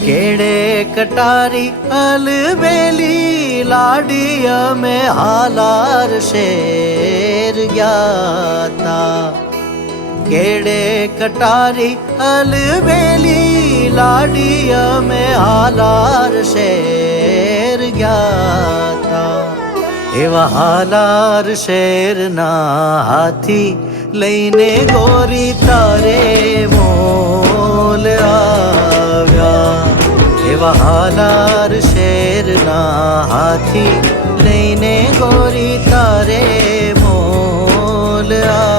केड़े कटारी अलबेली लाडिया में हालार शेर ज्ञाता। केड़े कटारी अलबेली लाडिया में हालार शेर ज्ञाता। एवा हालार शेर ना हाथी लईने गोरी तारे मोल आव्या। एवा हालार शेर ना हाथी लईने गोरी तारे मोल आव्या।